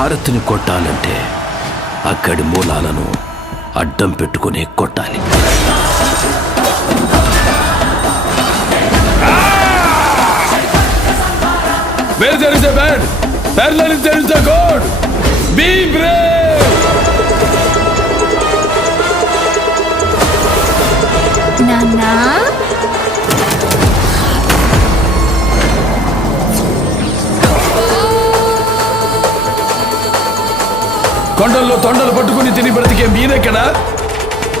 భారత్ని కొట్టాలంటే అక్కడి మూలాలను అడ్డం పెట్టుకునే కొట్టాలి. Where there is a bad, parallel there is a God. Be brave. Nana. కొండల్లో తొండలు పట్టుకుని తిని బ్రతికే మీరెక్కడా?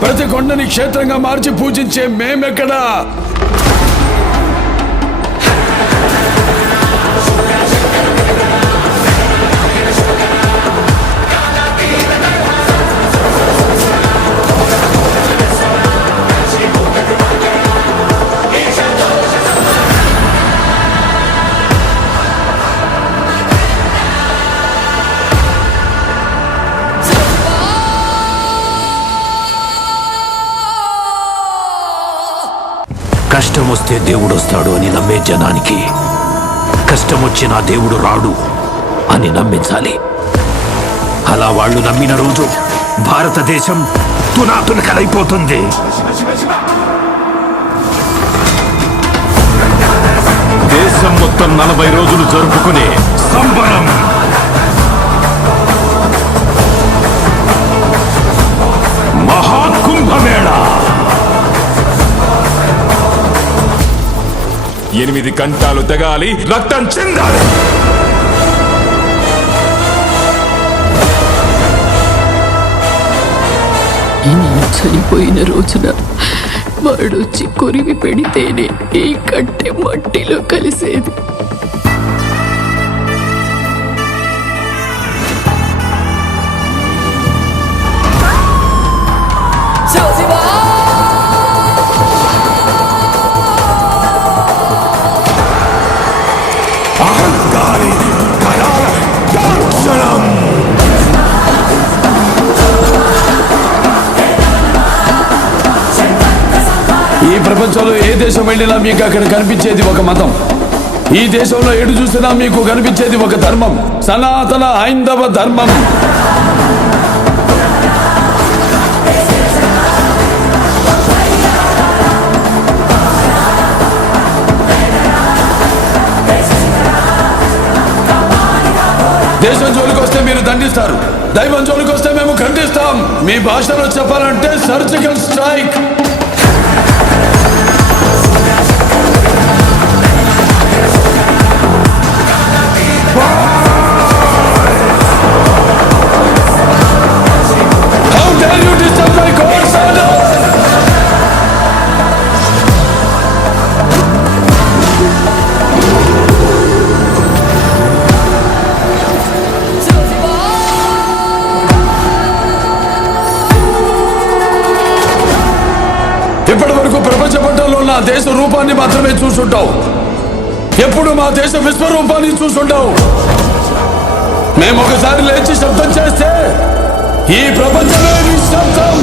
ప్రతి కొండని క్షేత్రంగా మార్చి పూజించే మేమెక్కడా? కష్టం వస్తే దేవుడు వస్తాడు అని నమ్మే జనానికి కష్టం వచ్చినా దేవుడు రాడు అని నమ్మించాలి. అలా వాళ్ళు నమ్మిన రోజు భారతదేశం తునాతునకలైపోతుంది. దేశం మొత్తం 40 రోజులు జరుపుకునే సంబరం. మహాకుంభమేళా 8 గంటలు తెగాలి, రక్తం చెందాలి. నేను చనిపోయిన రోజున వాడొచ్చి కొరివి పెడితేనే ఈ కట్టె మట్టిలో కలిసేది. ఈ ప్రపంచంలో ఏ దేశం వెళ్ళినా మీకు అక్కడ కనిపించేది ఒక మతం. ఈ దేశంలో ఎటు చూసినా మీకు కనిపించేది ఒక ధర్మం, సనాతన హైందవ ధర్మం. దేశం జోలికి వస్తే మీరు దండిస్తారు, దైవం జోలికి వస్తే మేము ఖండిస్తాం. మీ భాషలో చెప్పాలంటే surgical strike. How dare you disturb my court's order? ఇప్పటి వరకు ప్రపంచ పటంలో నా దేశ రూపాన్ని మాత్రమే చూసుంటావు. ఎప్పుడు మా దేశ విశ్వరూపాన్ని చూసుంటావు. మేము ఒకసారి లేచి శబ్దం చేస్తే ఈ ప్రపంచమే నిశ్శబ్దం.